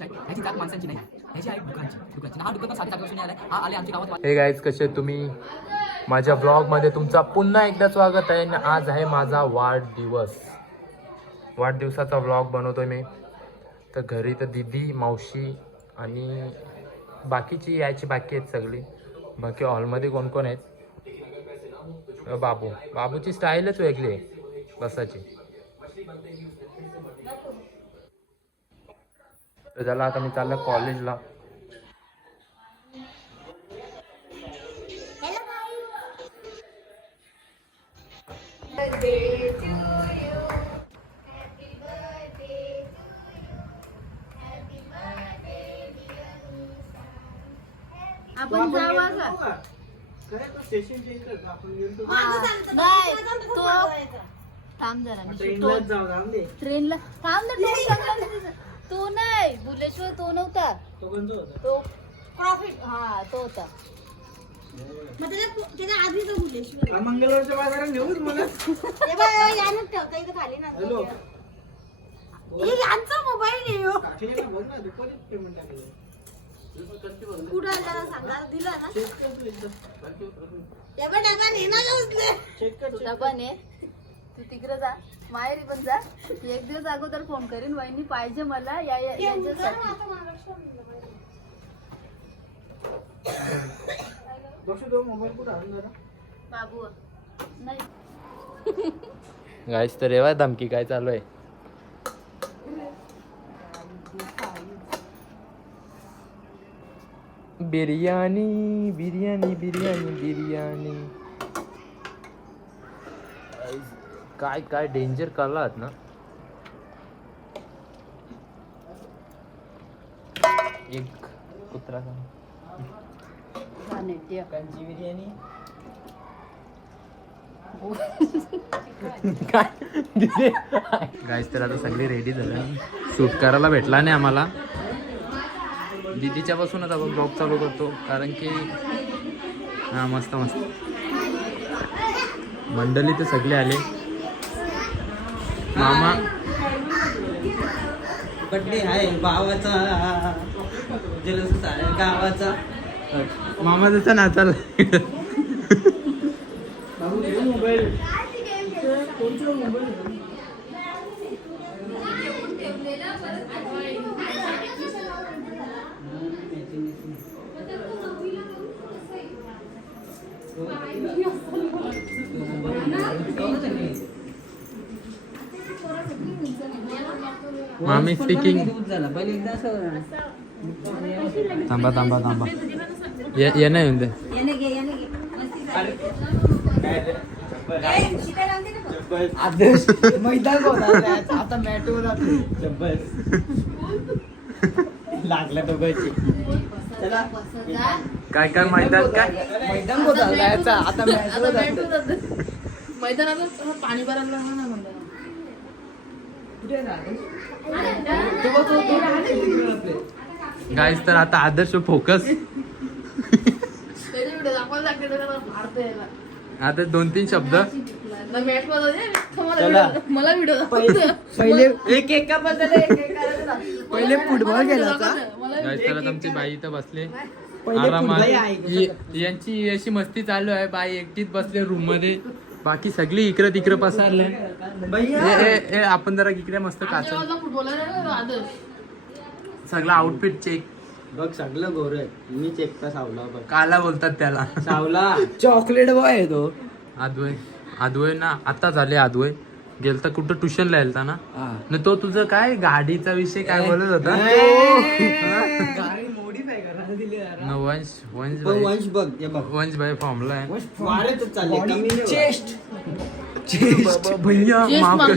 ह्याची जात माणसांची नाही, ह्याची आहे दुकानची. हा दुकान 7.5 वर्षांनी आलाय. हा आले आमच्या गावात. हे गाईज, कसे तुम्ही? माझ्या ब्लॉगमध्ये तुमचा पुन्हा एकदा स्वागत आहे. आज आहे माझा वाढदिवस. वाढदिवसाचा ब्लॉग बनवतोय मी. तर घरी तर दीदी, मावशी आणि बाकीची यायची बाकी आहेत सगळी. बाकी हॉलमध्ये कोण कोण आहेत? बाबूची स्टाईलच वेगळी आहे बसाची. तर झालं, आता मी चाललो कॉलेजला. आपण जावा का? थांब जरा, ट्रेनला थांब ना. तो नाही, भुलेश्वर तो नव्हता. तो प्रॉफिट, हा तो होता. त्याच्या आधी तो भुलेश्वर मंगळवारच्या बाजारात नेऊच मला. यानच ठेवता इथं खाली ना. हॅलो, यांचा मोबाईल आहे हो. काठीला बघ ना, दुपारी पेमेंट टाकलं. कुठं आला सांगा, दिला ना. चेक कर तू एकदा. चेक कर. तुझा पण आहे, तू तिकडे जा, माहेरी पण जा. एक दिवस अगोदर फोन करीन, वहिनी पाहिजे मला यांच्यासाठी. बघू तो मोबाईल कुठं आणून जरा. बाबू नाही. गाईस, तर रेवा धमकी काय चालू आहे? बिर्याणी बिर्याणी बिर्याणी बिर्याणी. काय काय डेंजर कळलात ना. एक कुत्रा कंची बिर्याणी. गाईस, तर आता सगळी रेडी झालं. शूट करायला भेटला नाही आम्हाला. दीदीच्या पासूनच आपण ब्लॉग चालू करतो, कारण की हा मस्त मस्त मंडळी तर सगळे आले. मामा बड्डे आहे भावाचा, जलस साऱ्या गावाचा. मामा जसा नाचायला बाबू घे मोबाईल. कोणचा मोबाईल? मामी स्पीकिंग. पहिले एकदा थांबा थांबा थांबा, ये नाही येऊन दे. आदेश मैदान होता आता मॅटवर लागला दोघांची. चला काय काय मैदान, काय मैदान होता जायचा आता मॅटवर. मैदानात पाणी भरायला ना म्हणलं. गाईस, तर आता आदर्श फोकस. आता 2-3 शब्द. मला व्हिडिओ पहिले एक एका बद्दल पहिले फुटबॉल गेला. गाईस, तर आता आमची बाई इथं बसले पहिले आरामात. फुटबॉल आहे. यांची अशी मस्ती चालू आहे. बाई एकटीच बसले रूम मध्ये, बाकी सगळी इकडे तिकडे पसारले. आपण जरा इकडे मस्त काच सगळा आउटफिट चेक. बघ सगळं गोर आहे. मी चेक का सावला बघ. काला बोलतात त्याला. सावला चॉकलेट बॉय आहे तो. आदवय ना, आता झाले आदवय. गेलता कुठं ट्युशनला यायला ना. न तो तुझं काय गाडीचा विषय काय बोलत होता? गाडी मॉडिफाय करायला दिली जरा. न वंश वंश वंश बघ हे बघ. वंश भाई फॉर्मला आहे. वाढतच चालले. चेस्ट भैया माफ कर.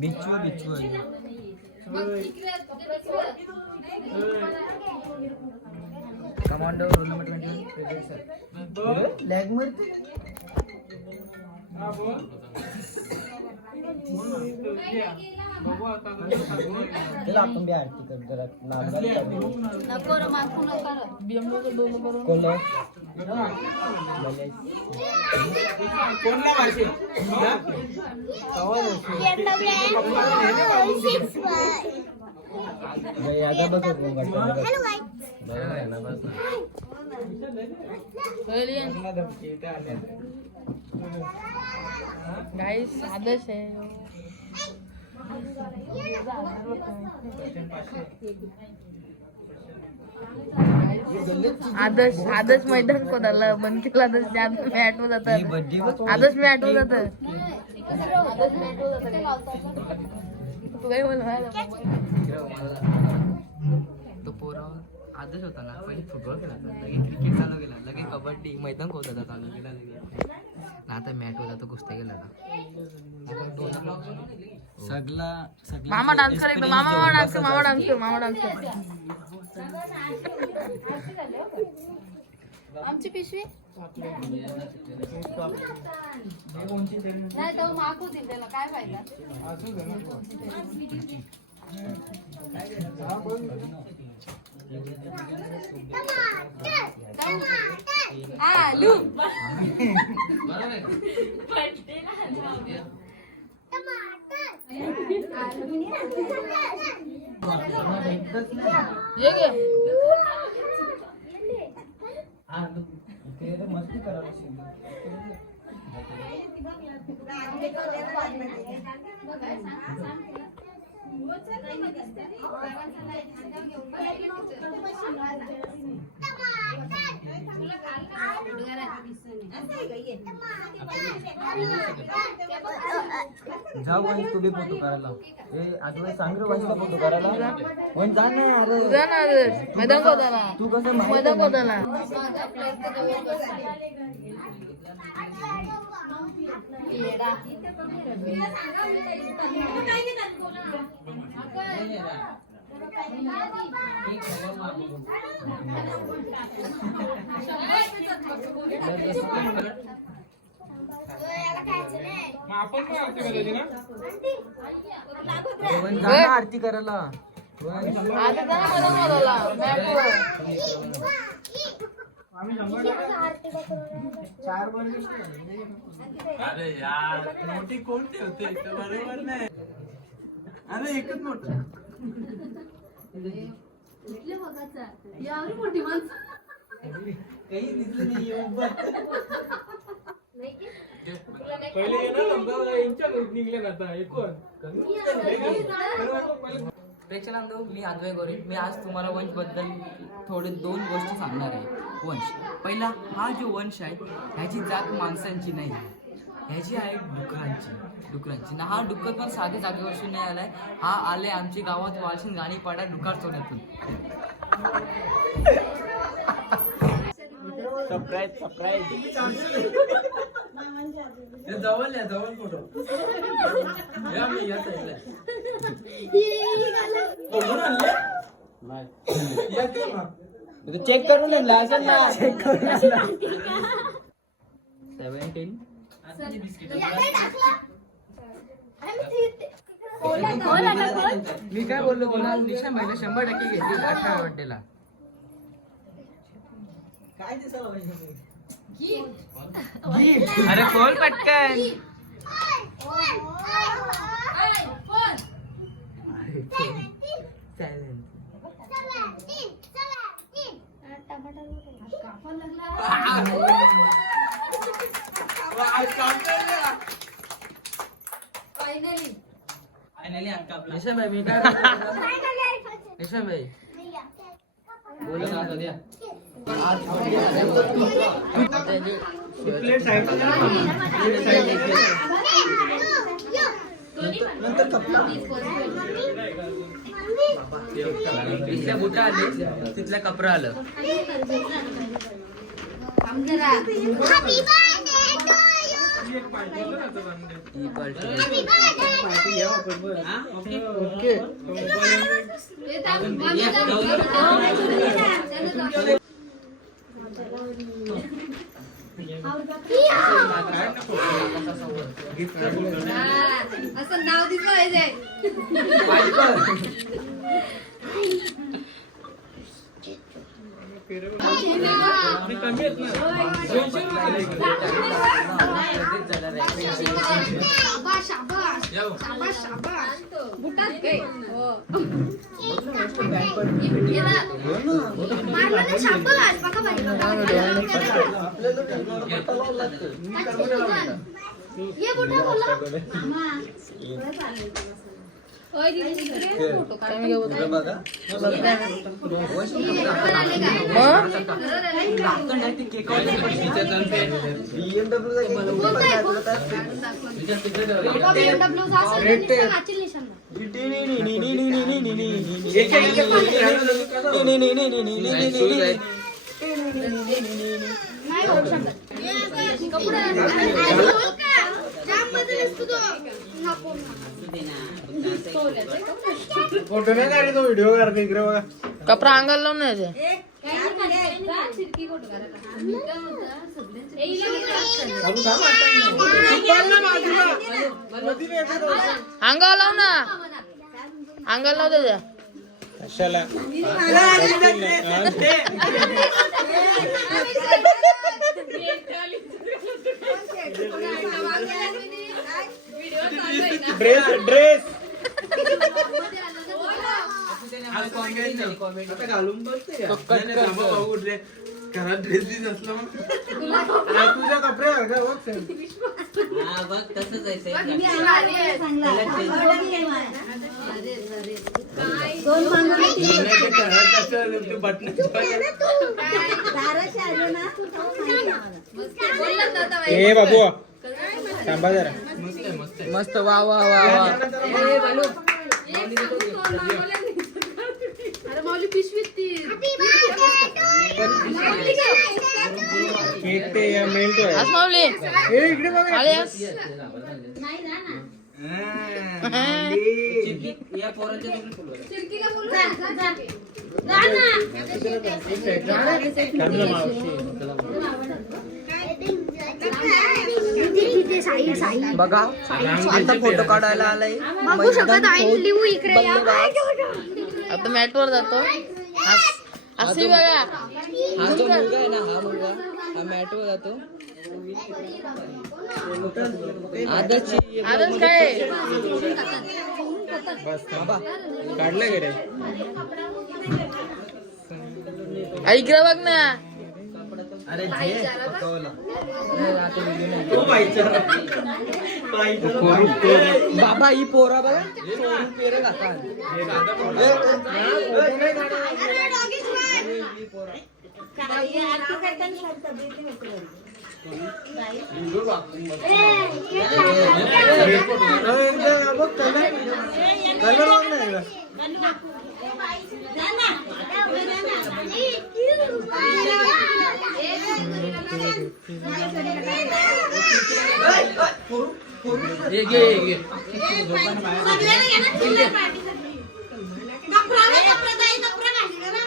बिच्छू बिच्छू कमांडो रोल नंबर 21 लॅग मारते चला आपण बी आरती करू जरा नको रे, मागू नका रे. कोण गाइस आदर्श है आदर्श आदर्श मैदान कोणाला बंद केला आदर्श मी आठवत जातात आदर्श मी आठवत जातात तू काय तो पोरा आदर्श होता ना पहिले फुटबॉल खेळला लगे क्रिकेट चालू केला लगे कबड्डी मैदान होता चालू केला लगे ना आता मॅट होता तो कुस्त्या केला ना सगळा मामा डान्स कर एकदम मामा डान्स कर मामा डान्स कर मामा डान्स कर आमची पिशवी नाही तर मागू दे त्याला काय फायदा. आलू ये घे मस्ती करायला जाऊ वंश तुले फोटो करायला ए आजोबा सांग रे वंशला फोटो करायला वंश जा ना अरे तुझा ना आदर्श मैदान कोणाला तू कसं मैदान कोणाला आरती करायला आता जा मैदान कोणाला मॅटवर अरे यार मोठी कोण ठेवते बरोबर नाही अरे एकच मोठ मोठी माणसं काही दिसलं नाही पहिले निघले आता एकूण प्रेक्षकांनो मी अद्वय गोरे मी आज तुम्हाला वंश बद्दल थोडे 2 गोष्टी सांगणार आहे. वंश पहिला हा जो वंश आहे ह्याची जात माणसांची नाही ह्याची आहे डुकरांची ना हा डुक्कर पण साध्या जागेवरशी नाही आलाय हा आले आमच्या गावात वालशीन गाणी पाडा डुकार चोऱ्यातून. जवळ फोटो चेक करून आणला असेल ना चेक करून 17 मी काय बोललो बोला निशा महिला 100% घेतली 18 बर्थडेला. काय दिसायला अरे खोल पटकन निशा भाई मी काय निशा भाई बोला ना सध्या नंतर इथल्या बुटा आले तिथल्या कपडा आलं. असं नाव दिसलं पाहिजे. ये बुटा बोला फोटो नाही काढले तो व्हिडिओ करते इकडे बघा. कपडा अंगाला लावून नाही अंगावर लाव ना, अंगाला लाव त्याच्या. कशाला ड्रेस ड्रेस घालून बसते घरात ड्रेस असला तुझ्या कपडे बघ तसंच आहे. ए बाबू थांबा जरा. मस्त वा वा वा वा. अरे माऊली पिशवीत ती केक ते मेल्टोय. आज माऊली ए इकडे बघा. आल्यास या पोराच्या तिकडे फुलवर. चिरकीला बोलू जा ना. बघा आता फोटो काढायला आलाय. बघू शकत आहे लिहू इकडे या. आता मॅटवर जातो. असे बघा हा जो मुलगा आहे ना, हा मुलगा हा मॅटवर जातो. आदर्शची आदर्श काय बस थांबा. काढलं गेले. इकडे बघ ना. अरे बाबा ही पोरा बघा पेरे खातात.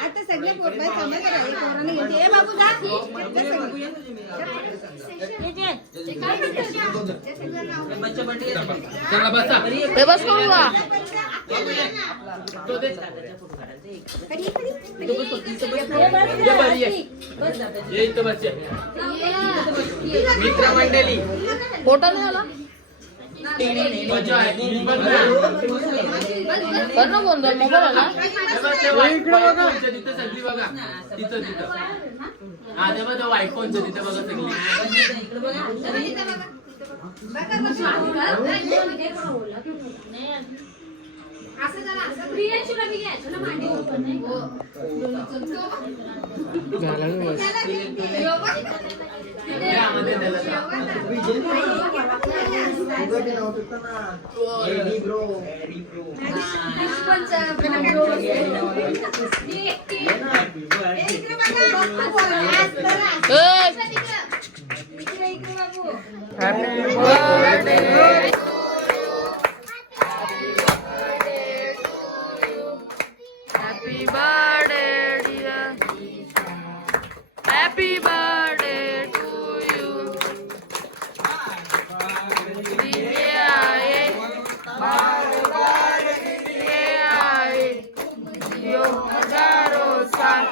आता सगळे पोरबाई समज पोराने घेते. बाबू हे बस करू का मित्रमंडळी फोटो नाही आला कर ना फोन कर. मोबाईल आला तिथं सगळी बघा. तिथं तिथं आता बघा वायफोनचं तिथं बघा सगळी. Happy birthday, dear. Happy birthday to you. Yo hajaro saal.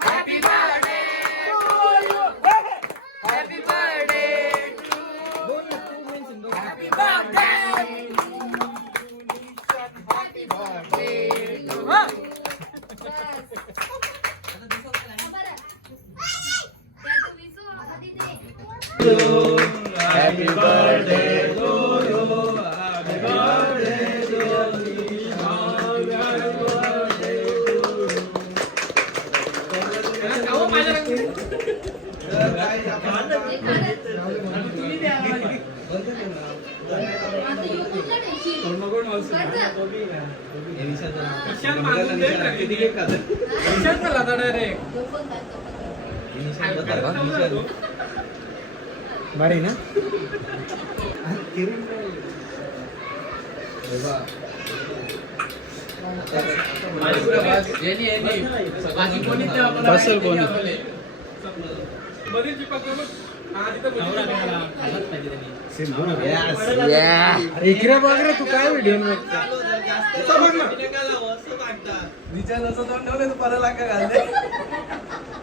Happy birthday to you. Happy birthday to you. Happy birthday. Happy birthday to you. Happy birthday to बरे ना बसल कोणी इकडे बघ रे तू काय व्हिडिओ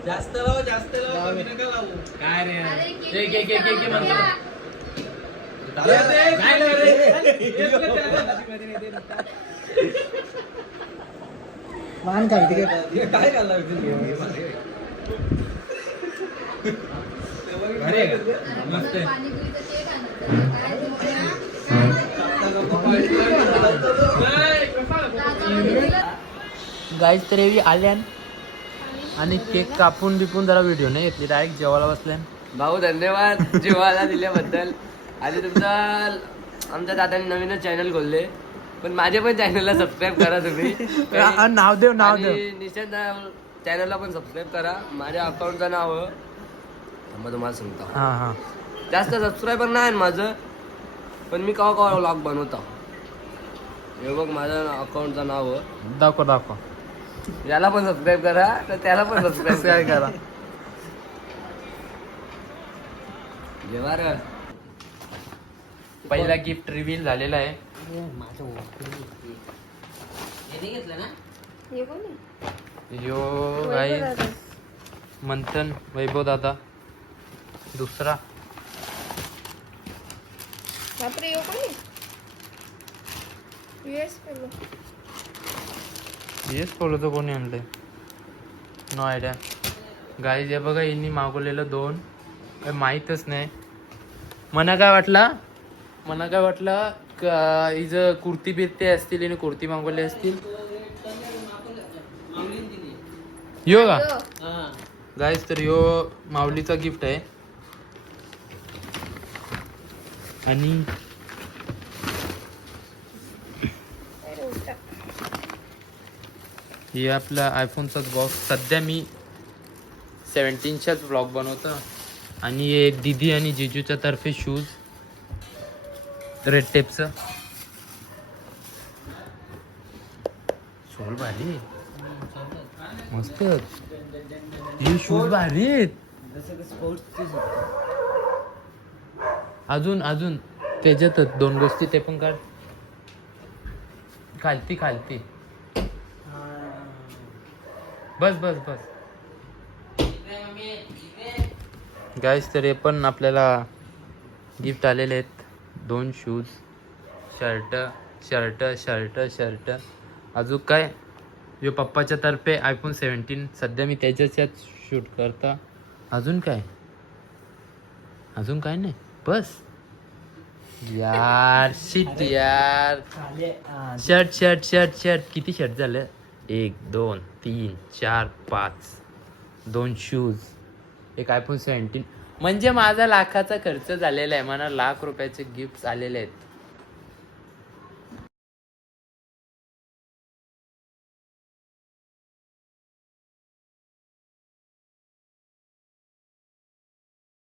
जास्त लाव काय रे मान काय काय गाईज तर एवी आल्यान आणि केक कापून बिपून जरा व्हिडिओ नाही घेतली डायरेक्ट जेवायला बसल्यान. भाऊ धन्यवाद जेवायला दिल्याबद्दल. आणि तुमचा आमच्या दादाने नवीनच चॅनल खोलले, पण माझे पण चॅनलला सबस्क्राईब करा तुम्ही. नाव देव आणि निशांत चॅनलला पण सबस्क्राईब करा. माझ्या अकाउंटचं नाव मग तुम्हाला सांगतो. हा हा जास्त सबस्क्रायबर नाही माझं, पण मी केव्हा केव्हा व्लॉग बनवतो. हे बघ माझं अकाउंटचं नाव दाखव याला पण सबस्क्राईब करा, तर त्याला पण सबस्क्राईब करा. जेव्हा रे पहिला गिफ्ट रिव्हील झालेला आहे. यो गाईज मंथन वैभव दादा. दुसरा येस फॉलोचं कोणी आणलंय नो आयडिया. गाईज हे बघा यांनी मागवलेलं 2 काय माहीतच नाही. मला काय वाटलं का हिचं कुर्ती बिर्ती असतील आणि कुर्ती मागवली असतील. यो का गाईज तर यो माऊलीचा गिफ्ट आहे. आणि हे आपला आयफोनचाच बॉक्स. सध्या मी 17च्याच ब्लॉग बनवतो. आणि हे दीदी आणि जिजूच्या तर्फे शूज रेड टेपचं. सोल भारी मस्त. हे शूज भारी आहेत. अजून त्याच्यातच 2 गोष्टी ते पण काढ. खालती बस गाईस तर हे पण आपल्याला गिफ्ट आलेले आहेत. 2 शूज, शर्ट अजून काय जो पप्पाच्या तर्फे आयफोन 17. सध्या मी त्याच्याच शूट करता. अजून काय नाही बस यार. शिट यार. शर्ट किती शर्ट झालं? 1 2 3 4 5 2 शूज, एक iPhone 17. म्हणजे माझा लाखाचा खर्च झालेला आहे. मला लाख रुपयाचे गिफ्ट आलेले आहेत.